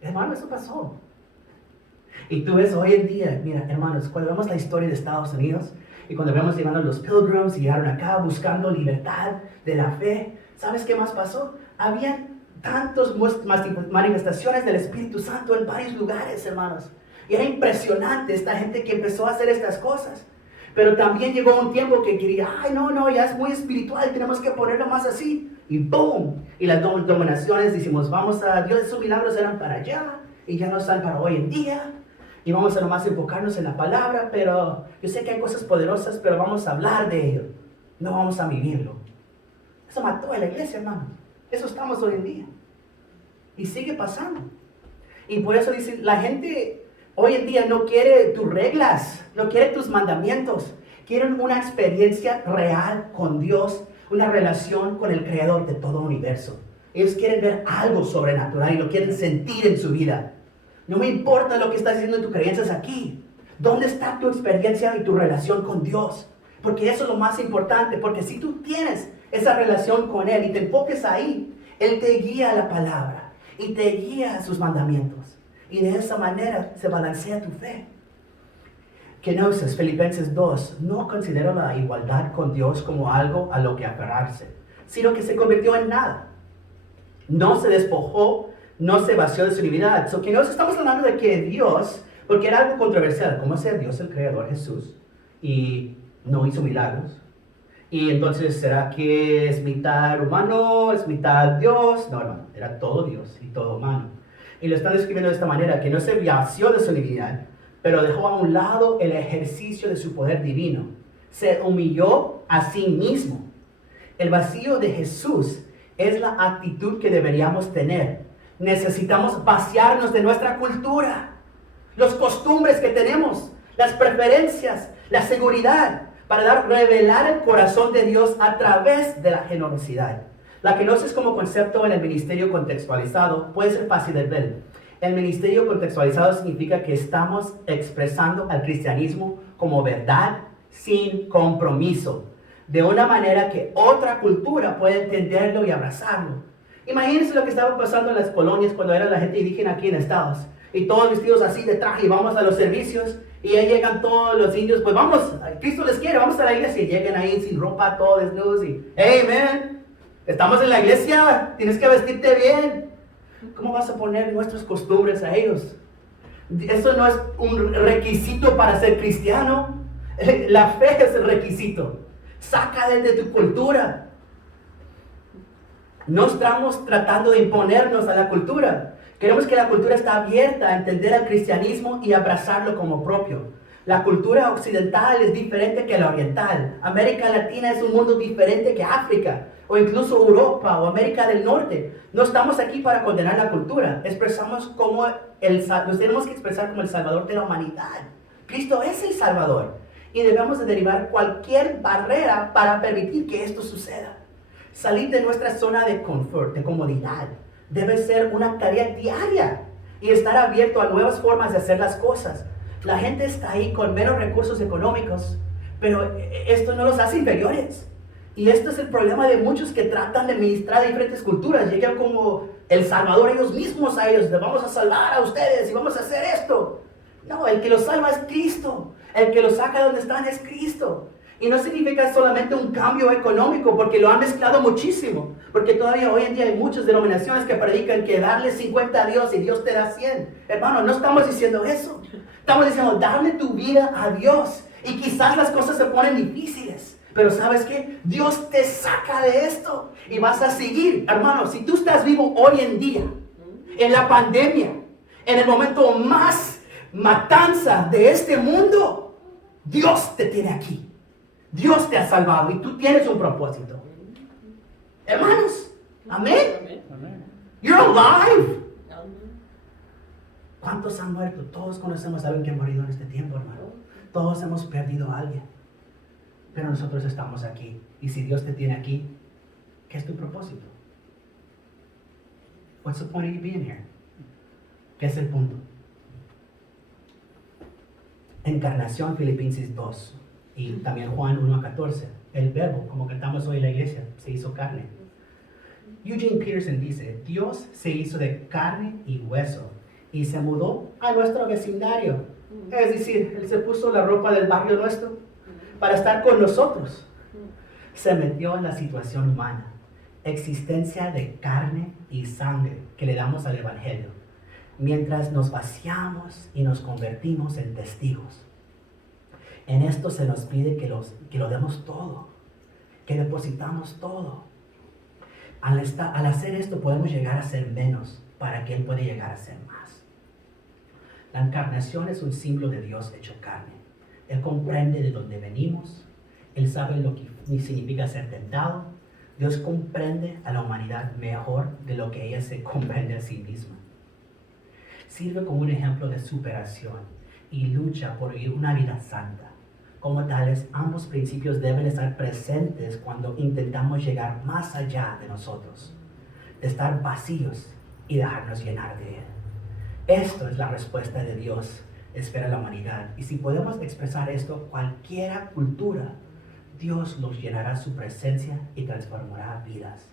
Hermano, eso pasó. Y tú ves hoy en día, mira, hermanos, cuando vemos la historia de Estados Unidos y cuando vemos llegando los Pilgrims y llegaron acá buscando libertad de la fe, ¿sabes qué más pasó? Habían tantas manifestaciones del Espíritu Santo en varios lugares, hermanos. Y era impresionante esta gente que empezó a hacer estas cosas. Pero también llegó un tiempo que quería, ay, no, ya es muy espiritual, tenemos que ponerlo más así. Y ¡boom! Y las dominaciones decimos, vamos a, Dios, esos milagros eran para allá y ya no están para hoy en día. Y vamos a nomás enfocarnos en la palabra, pero yo sé que hay cosas poderosas, pero vamos a hablar de ello. No vamos a vivirlo. Eso mató a la iglesia, hermano. Eso estamos hoy en día. Y sigue pasando. Y por eso dice, la gente hoy en día no quiere tus reglas, no quiere tus mandamientos. Quieren una experiencia real con Dios, una relación con el Creador de todo el universo. Ellos quieren ver algo sobrenatural y lo quieren sentir en su vida. No me importa lo que estás haciendo en tus creencias aquí. ¿Dónde está tu experiencia y tu relación con Dios? Porque eso es lo más importante. Porque si tú tienes esa relación con Él y te enfoques ahí, Él te guía a la palabra y te guía a sus mandamientos. Y de esa manera se balancea tu fe. Kenosis, Filipenses 2, no considera la igualdad con Dios como algo a lo que aferrarse, sino que se convirtió en nada. No se despojó, no se vació de su divinidad. So, Kenosis, estamos hablando de que Dios, porque era algo controversial, ¿cómo ser Dios el Creador Jesús? Y no hizo milagros. Y entonces, ¿será que es mitad humano, es mitad Dios? No, hermano, era todo Dios y todo humano. Y lo están describiendo de esta manera, que no se vació de su divinidad, pero dejó a un lado el ejercicio de su poder divino. Se humilló a sí mismo. El vacío de Jesús es la actitud que deberíamos tener. Necesitamos vaciarnos de nuestra cultura. los costumbres que tenemos, las preferencias, la seguridad, para revelar el corazón de Dios a través de la generosidad. La kenosis como concepto en el ministerio contextualizado puede ser fácil de ver. El ministerio contextualizado significa que estamos expresando al cristianismo como verdad sin compromiso, de una manera que otra cultura puede entenderlo y abrazarlo. Imagínense lo que estaba pasando en las colonias cuando era la gente indígena aquí en Estados, y todos vestidos así de traje, y vamos a los servicios, y ahí llegan todos los indios, pues vamos, Cristo les quiere, vamos a la iglesia, y llegan ahí sin ropa, todos desnudos, y hey man, estamos en la iglesia, tienes que vestirte bien. ¿Cómo vas a poner nuestras costumbres a ellos? Eso no es un requisito para ser cristiano. La fe es el requisito. Saca de tu cultura. No estamos tratando de imponernos a la cultura. Queremos que la cultura esté abierta a entender al cristianismo y abrazarlo como propio. La cultura occidental es diferente que la oriental. América Latina es un mundo diferente que África, o incluso Europa o América del Norte. No estamos aquí para condenar la cultura. Nos tenemos que expresar como el Salvador de la humanidad. Cristo es el Salvador. Y debemos de derivar cualquier barrera para permitir que esto suceda. Salir de nuestra zona de confort, de comodidad, debe ser una tarea diaria y estar abierto a nuevas formas de hacer las cosas. La gente está ahí con menos recursos económicos, pero esto no los hace inferiores. Y esto es el problema de muchos que tratan de ministrar a diferentes culturas. Llegan como el Salvador ellos mismos a ellos. Les vamos a salvar a ustedes y vamos a hacer esto. No, el que los salva es Cristo. El que los saca de donde están es Cristo. Y no significa solamente un cambio económico, porque lo han mezclado muchísimo. Porque todavía hoy en día hay muchas denominaciones que predican que darle 50 a Dios y Dios te da 100. Hermano, no estamos diciendo eso. Estamos diciendo, darle tu vida a Dios. Y quizás las cosas se ponen difíciles. Pero ¿sabes qué? Dios te saca de esto. Y vas a seguir. Hermano, si tú estás vivo hoy en día, en la pandemia, en el momento más matanza de este mundo, Dios te tiene aquí. Dios te ha salvado y tú tienes un propósito. Hermanos, amén. You're alive. ¿Cuántos han muerto? Todos conocemos a alguien que ha morido en este tiempo, hermano. Todos hemos perdido a alguien. Pero nosotros estamos aquí. Y si Dios te tiene aquí, ¿qué es tu propósito? What's the point of you being here? ¿Qué es el punto? Encarnación, Filipenses 2. Y también Juan 1:14. El verbo, como cantamos hoy en la iglesia, se hizo carne. Eugene Peterson dice, Dios se hizo de carne y hueso y se mudó a nuestro vecindario. Es decir, Él se puso la ropa del barrio nuestro para estar con nosotros. Se metió en la situación humana, existencia de carne y sangre que le damos al Evangelio, mientras nos vaciamos y nos convertimos en testigos. En esto se nos pide que lo demos todo, que depositamos todo. Al hacer esto podemos llegar a ser menos para que Él pueda llegar a ser más. La encarnación es un símbolo de Dios hecho carne. Él comprende de dónde venimos. Él sabe lo que significa ser tentado. Dios comprende a la humanidad mejor de lo que ella se comprende a sí misma. Sirve como un ejemplo de superación y lucha por vivir una vida santa. Como tales, ambos principios deben estar presentes cuando intentamos llegar más allá de nosotros, de estar vacíos y dejarnos llenar de Él. Esto es la respuesta de Dios, espera la humanidad. Y si podemos expresar esto, cualquier cultura, Dios los llenará su presencia y transformará vidas.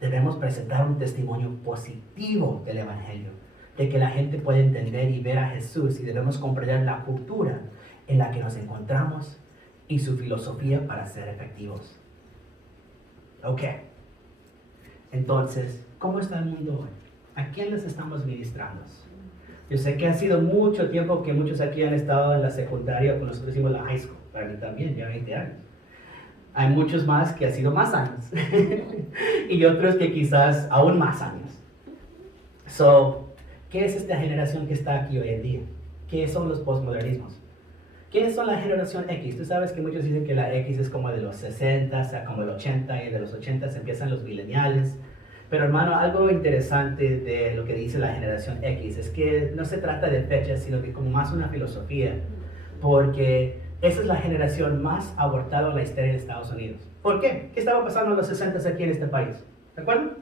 Debemos presentar un testimonio positivo del Evangelio, de que la gente puede entender y ver a Jesús, y debemos comprender la cultura en la que nos encontramos y su filosofía para ser efectivos. Ok. Entonces, ¿cómo está el mundo hoy? ¿A quién les estamos ministrando? Yo sé que ha sido mucho tiempo que muchos aquí han estado en la secundaria, cuando nosotros hicimos la high school. Para mí también, ya 20 años. Hay muchos más que han sido más años. Y otros que quizás aún más años. ¿Qué es esta generación que está aquí hoy en día? ¿Qué son los postmodernismos? ¿Quiénes son la generación X? Tú sabes que muchos dicen que la X es como de los 60, o sea, como el 80, y de los 80 empiezan los millennials. Pero hermano, algo interesante de lo que dice la generación X es que no se trata de fechas, sino que como más una filosofía, porque esa es la generación más abortada en la historia de Estados Unidos. ¿Por qué? ¿Qué estaba pasando en los 60 aquí en este país? ¿De acuerdo?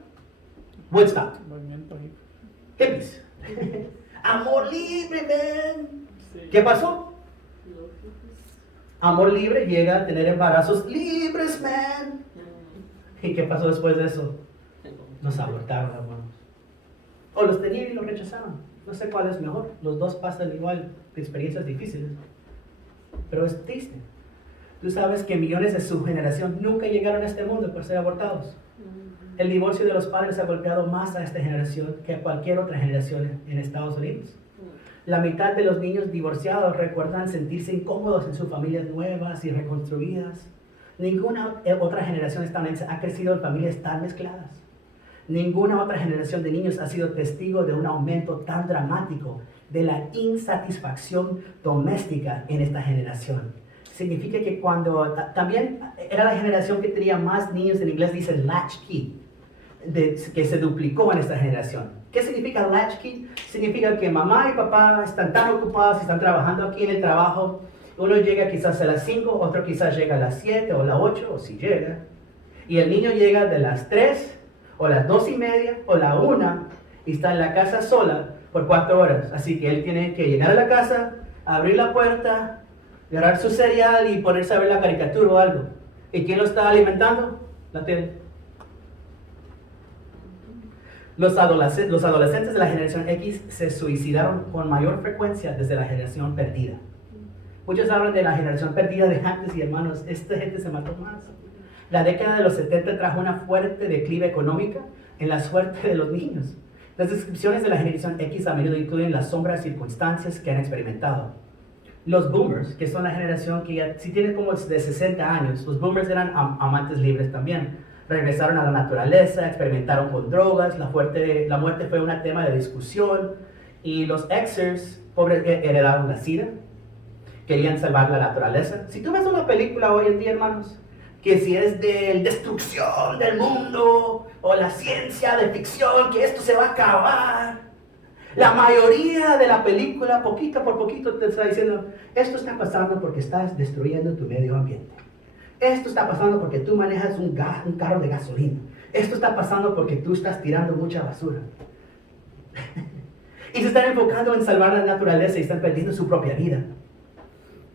Woodstock. Movimiento hip. Hippies. Amor libre, man. Sí. ¿Qué pasó? Amor libre llega a tener embarazos libres, man. ¿Y qué pasó después de eso? Nos abortaron, hermanos. O los tenían y los rechazaron. No sé cuál es mejor. Los dos pasan igual de experiencias difíciles. Pero es triste. Tú sabes que millones de su generación nunca llegaron a este mundo por ser abortados. El divorcio de los padres ha golpeado más a esta generación que a cualquier otra generación en Estados Unidos. La mitad de los niños divorciados recuerdan sentirse incómodos en sus familias nuevas y reconstruidas. Ninguna otra generación estadounidense ha crecido en familias tan mezcladas. Ninguna otra generación de niños ha sido testigo de un aumento tan dramático de la insatisfacción doméstica en esta generación. Significa que cuando también era la generación que tenía más niños, en inglés dicen latchkey, que se duplicó en esta generación. ¿Qué significa latchkey? Significa que mamá y papá están tan ocupados, están trabajando aquí en el trabajo. Uno llega quizás a las 5, otro quizás llega a las 7 o a las 8, o si llega. Y el niño llega de las 3 o las 2:30 o la 1 y está en la casa sola por 4 horas. Así que él tiene que llegar a la casa, abrir la puerta, agarrar su cereal y ponerse a ver la caricatura o algo. ¿Y quién lo está alimentando? La tele. Los adolescentes de la generación X se suicidaron con mayor frecuencia desde la generación perdida. Muchos hablan de la generación perdida de antes y hermanos, esta gente se mató más. La década de los 70 trajo una fuerte declive económica en la suerte de los niños. Las descripciones de la generación X a menudo incluyen las sombras circunstancias que han experimentado. Los boomers, que son la generación que ya, si tienen como de 60 años, los boomers eran amantes libres también. Regresaron a la naturaleza, experimentaron con drogas, la muerte fue un tema de discusión. Y los Xers, pobres, heredaron la SIDA, querían salvar la naturaleza. Si tú ves una película hoy en día, hermanos, que si es de destrucción del mundo o la ciencia de ficción, que esto se va a acabar, la mayoría de la película, poquito por poquito, te está diciendo, esto está pasando porque estás destruyendo tu medio ambiente. Esto está pasando porque tú manejas un carro de gasolina. Esto está pasando porque tú estás tirando mucha basura. Y se están enfocando en salvar la naturaleza y están perdiendo su propia vida.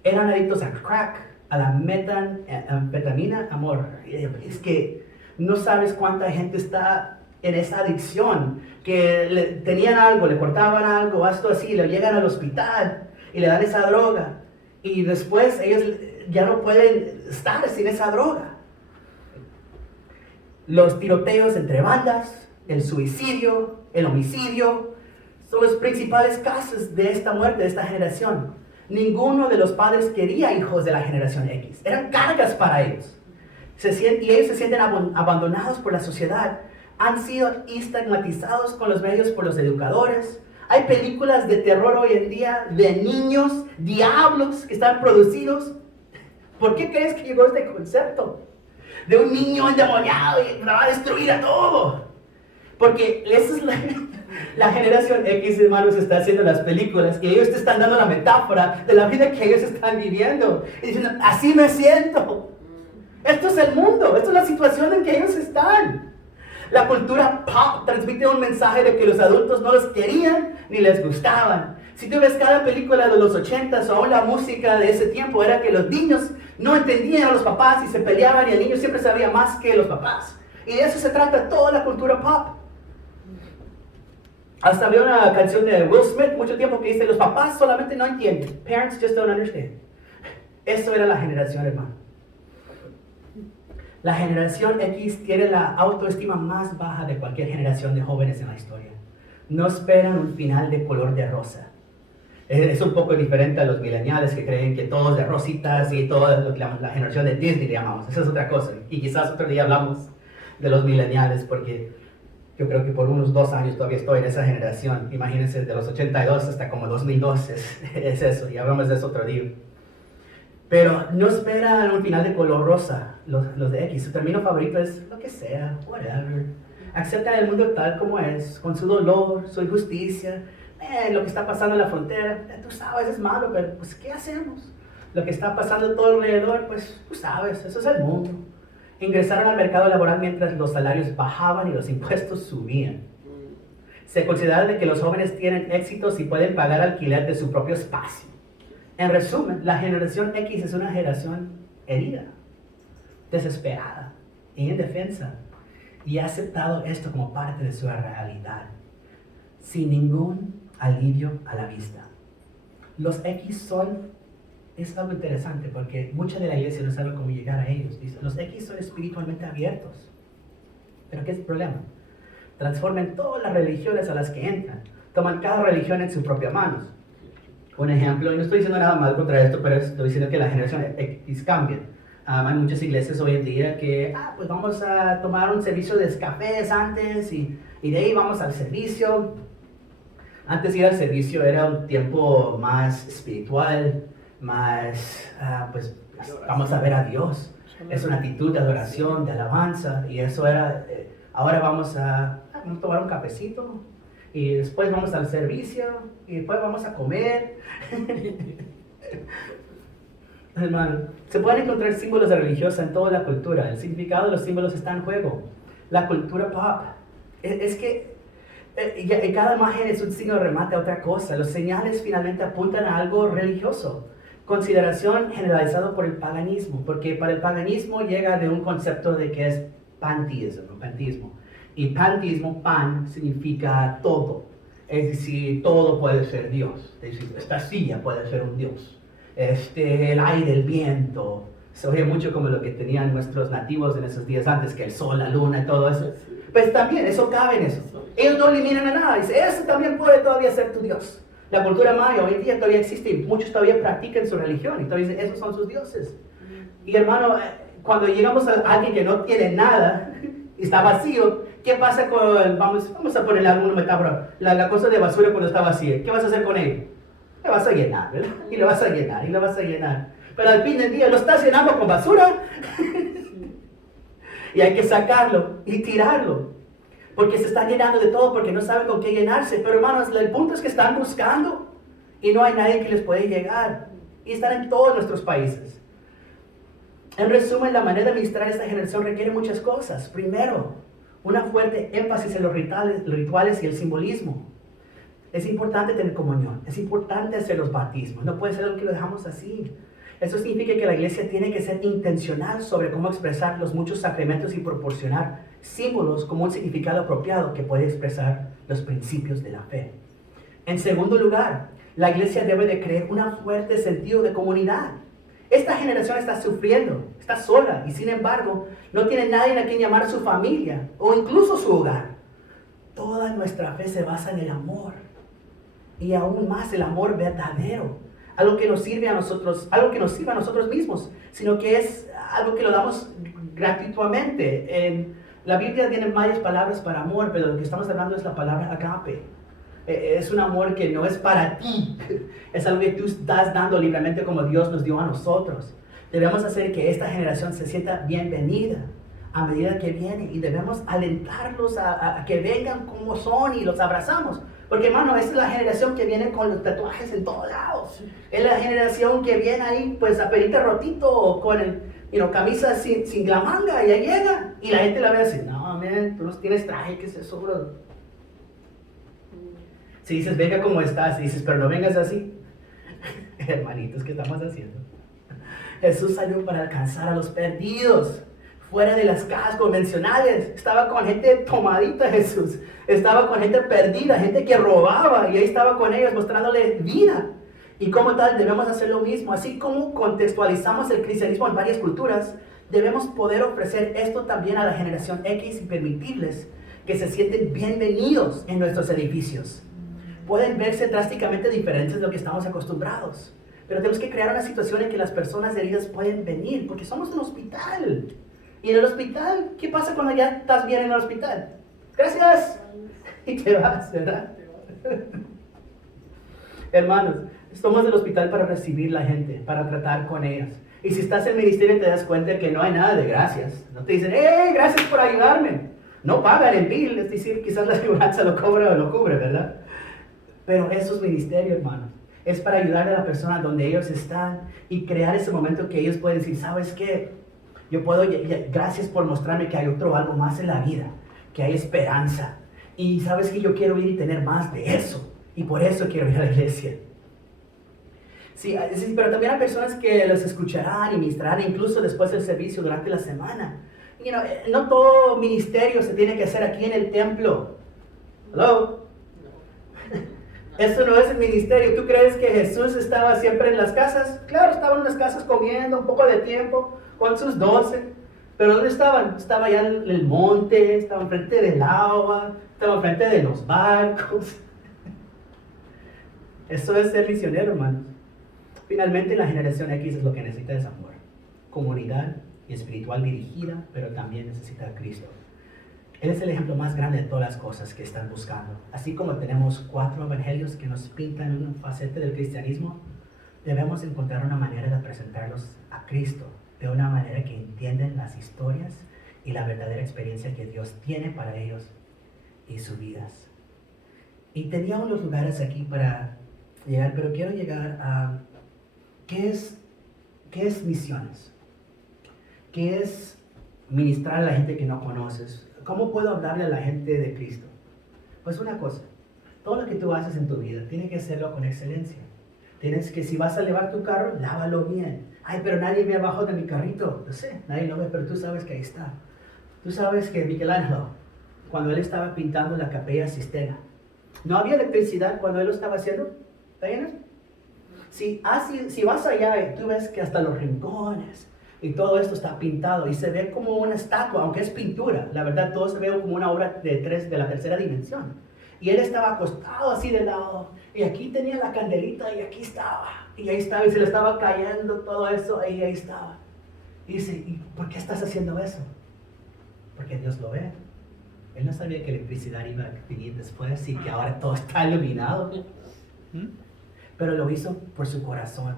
Eran adictos al crack, a la metanfetamina, amor. Es que no sabes cuánta gente está en esa adicción, que tenían algo, le cortaban algo, esto así, le llegan al hospital y le dan esa droga. Y después ellos ya no pueden estar sin esa droga. Los tiroteos entre bandas, el suicidio, el homicidio, son los principales casos de esta muerte, de esta generación. Ninguno de los padres quería hijos de la generación X. Eran cargas para ellos. Y ellos se sienten abandonados por la sociedad. Han sido estigmatizados con los medios por los educadores. Hay películas de terror hoy en día de niños, diablos que están producidos. ¿Por qué crees que llegó este concepto? De un niño endemoniado y va a destruir a todo. Porque esa es la generación X, hermanos, está haciendo las películas y ellos te están dando la metáfora de la vida que ellos están viviendo. Y diciendo, así me siento. Esto es el mundo, esto es la situación en que ellos están. La cultura pop transmite un mensaje de que los adultos no los querían ni les gustaban. Si tú ves cada película de los 80s o aún la música de ese tiempo, era que los niños no entendían a los papás y se peleaban y el niño siempre sabía más que los papás. Y de eso se trata toda la cultura pop. Hasta había una canción de Will Smith mucho tiempo que dice, los papás solamente no entienden. Parents just don't understand. Eso era la generación, hermano. La generación X tiene la autoestima más baja de cualquier generación de jóvenes en la historia. No esperan un final de color de rosa. Es un poco diferente a los millennials que creen que todo es de rositas y toda la generación de Disney le llamamos. Esa es otra cosa. Y quizás otro día hablamos de los millennials porque yo creo que por unos 2 años todavía estoy en esa generación. Imagínense, de los 82 hasta como 2002 es eso. Y hablamos de eso otro día. Pero no esperan un final de color rosa, los de X. Su término favorito es lo que sea, whatever. aceptan el mundo tal como es, con su dolor, su injusticia, lo que está pasando en la frontera. Tú sabes, es malo, pero pues ¿qué hacemos? Lo que está pasando todo alrededor, pues tú sabes, eso es el mundo. Ingresaron al mercado laboral mientras los salarios bajaban y los impuestos subían. Se considera de que los jóvenes tienen éxito si pueden pagar alquiler de su propio espacio. En resumen, la generación X es una generación herida, desesperada y indefensa, y ha aceptado esto como parte de su realidad, sin ningún alivio a la vista. Los X es algo interesante porque mucha de la iglesia no sabe cómo llegar a ellos. Dice, los X son espiritualmente abiertos. Pero ¿qué es el problema? Transforman todas las religiones a las que entran. Toman cada religión en sus propias manos. Un ejemplo, y no estoy diciendo nada mal contra esto, pero estoy diciendo que la generación X cambia. Hay muchas iglesias hoy en día que, pues vamos a tomar un servicio de cafés antes y de ahí vamos al servicio. Antes ir al servicio era un tiempo más espiritual, más, pues vamos a ver a Dios. Es una actitud de adoración, de alabanza, y eso era, ahora vamos a tomar un cafecito, y después vamos al servicio, y después vamos a comer. Hermano, se pueden encontrar símbolos de religiosa en toda la cultura. El significado de los símbolos está en juego. La cultura pop. Es que cada imagen es un signo de remate a otra cosa. Los señales finalmente apuntan a algo religioso. Consideración generalizada por el paganismo, porque para el paganismo llega de un concepto de que es panteísmo. Y panteísmo, pan, significa todo. Es decir, todo puede ser Dios. Es decir, esta silla puede ser un Dios. El aire, el viento. Se oye mucho como lo que tenían nuestros nativos en esos días antes, que el sol, la luna y todo eso. Pues también, eso cabe en eso. Ellos no eliminan a nada. Dicen, eso también puede todavía ser tu Dios. La cultura maya hoy en día todavía existe y muchos todavía practican su religión y todavía dicen, esos son sus dioses. Y hermano, cuando llegamos a alguien que no tiene nada y está vacío, ¿qué pasa con, vamos a ponerle alguna metáfora, la cosa de basura cuando está vacía? ¿Qué vas a hacer con él? Le vas a llenar, ¿verdad? Y le vas a llenar, y le vas a llenar. Pero al fin del día lo estás llenando con basura. Y hay que sacarlo y tirarlo. Porque se están llenando de todo porque no saben con qué llenarse. Pero hermanos, el punto es que están buscando y no hay nadie que les puede llegar. Y están en todos nuestros países. En resumen, la manera de administrar esta generación requiere muchas cosas. Primero, una fuerte énfasis en los rituales y el simbolismo. Es importante tener comunión. Es importante hacer los bautismos. No puede ser algo que lo dejamos así. Eso significa que la iglesia tiene que ser intencional sobre cómo expresar los muchos sacramentos y proporcionar símbolos como un significado apropiado que puede expresar los principios de la fe. En segundo lugar, la iglesia debe de crear un fuerte sentido de comunidad. Esta generación está sufriendo, está sola y sin embargo no tiene nadie a quien llamar a su familia o incluso su hogar. Toda nuestra fe se basa en el amor y aún más el amor verdadero. Algo que nos sirve a nosotros, algo que nos sirva a nosotros mismos, sino que es algo que lo damos gratuitamente. La Biblia tiene varias palabras para amor, pero lo que estamos hablando es la palabra agape. Es un amor que no es para ti, es algo que tú estás dando libremente como Dios nos dio a nosotros. Debemos hacer que esta generación se sienta bienvenida a medida que viene y debemos alentarlos a que vengan como son y los abrazamos. Porque hermano, esa es la generación que viene con los tatuajes en todos lados. Es la generación que viene ahí pues a pelito rotito o con camisa sin la manga y ahí llega. Y la gente la ve así, no, man, tú no tienes traje, ¿qué es eso, bro? Si dices, venga como estás, y dices, pero no vengas así. Hermanitos, ¿qué estamos haciendo? Jesús salió para alcanzar a los perdidos. Fuera de las casas convencionales, estaba con gente tomadita Jesús, estaba con gente perdida, gente que robaba y ahí estaba con ellos mostrándole vida. Y como tal debemos hacer lo mismo, así como contextualizamos el cristianismo en varias culturas, debemos poder ofrecer esto también a la generación X y permitirles que se sienten bienvenidos en nuestros edificios. Pueden verse drásticamente diferentes de lo que estamos acostumbrados, pero tenemos que crear una situación en que las personas heridas pueden venir, porque somos un hospital. Y en el hospital, ¿qué pasa cuando ya estás bien en el hospital? Gracias. Y te vas, ¿verdad? Hermanos, somos del hospital para recibir la gente, para tratar con ellas. Y si estás en el ministerio te das cuenta que no hay nada de gracias. No te dicen, ¡hey, gracias por ayudarme! No pagan el bill, es decir, quizás la aseguranza lo cobra o lo cubre, ¿verdad? Pero eso es ministerio, hermanos. Es para ayudar a la persona donde ellos están y crear ese momento que ellos pueden decir, ¿sabes qué? Yo puedo, gracias por mostrarme que hay algo más en la vida, que hay esperanza. Y sabes que yo quiero ir y tener más de eso. Y por eso quiero ir a la iglesia. Sí, pero también hay personas que los escucharán y ministrarán incluso después del servicio durante la semana. No todo ministerio se tiene que hacer aquí en el templo. Hello. Esto no es el ministerio. ¿Tú crees que Jesús estaba siempre en las casas? Claro, estaba en las casas comiendo un poco de tiempo con sus 12. Pero ¿dónde estaban? Estaba allá en el monte, estaba enfrente del agua, estaba enfrente de los barcos. Eso es ser misionero, hermanos. Finalmente, la generación X es lo que necesita es amor, comunidad y espiritual dirigida, pero también necesita a Cristo. Él es el ejemplo más grande de todas las cosas que están buscando. Así como tenemos 4 evangelios que nos pintan una faceta del cristianismo, debemos encontrar una manera de presentarlos a Cristo, de una manera que entienden las historias y la verdadera experiencia que Dios tiene para ellos y sus vidas. Y tenía unos lugares aquí para llegar, pero quiero llegar a ¿qué es misiones? ¿Qué es ministrar a la gente que no conoces? ¿Cómo puedo hablarle a la gente de Cristo? Pues una cosa, todo lo que tú haces en tu vida, tienes que hacerlo con excelencia. Tienes que, si vas a llevar tu carro, lávalo bien. Ay, pero nadie ve abajo de mi carrito. Yo sé, nadie lo ve, pero tú sabes que ahí está. Tú sabes que Michelangelo, cuando él estaba pintando la Capella Sistina, no había electricidad cuando él lo estaba haciendo. ¿Está si vas allá y tú ves que hasta los rincones y todo esto está pintado y se ve como una estatua, aunque es pintura, la verdad todo se ve como una obra de la tercera dimensión. Y él estaba acostado así de lado y aquí tenía la candelita y aquí estaba. Y ahí estaba y se le estaba cayendo todo eso y ahí estaba. Y dice, ¿y por qué estás haciendo eso? Porque Dios lo ve. Él no sabía que la electricidad iba a venir después y que ahora todo está iluminado. Pero lo hizo por su corazón.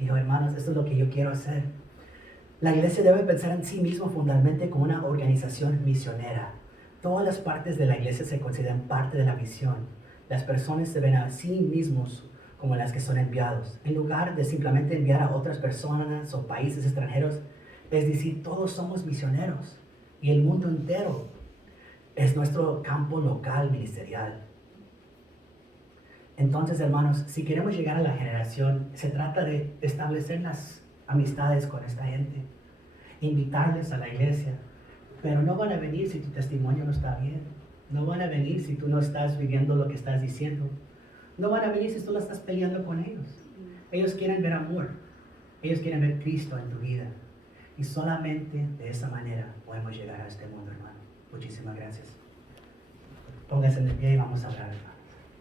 Dijo, hermanos, esto es lo que yo quiero hacer. La iglesia debe pensar en sí mismo fundamentalmente como una organización misionera. Todas las partes de la iglesia se consideran parte de la misión. Las personas se ven a sí mismos como las que son enviados. En lugar de simplemente enviar a otras personas o países extranjeros, es decir, todos somos misioneros. Y el mundo entero es nuestro campo local ministerial. Entonces, hermanos, si queremos llegar a la generación, se trata de establecer las amistades con esta gente, invitarles a la iglesia, pero no van a venir si tu testimonio no está bien, no van a venir si tú no estás viviendo lo que estás diciendo, no van a venir si tú no estás peleando con ellos. Ellos quieren ver amor, ellos quieren ver Cristo en tu vida, y solamente de esa manera podemos llegar a este mundo, hermano. Muchísimas gracias. Pónganse de pie y vamos a hablar.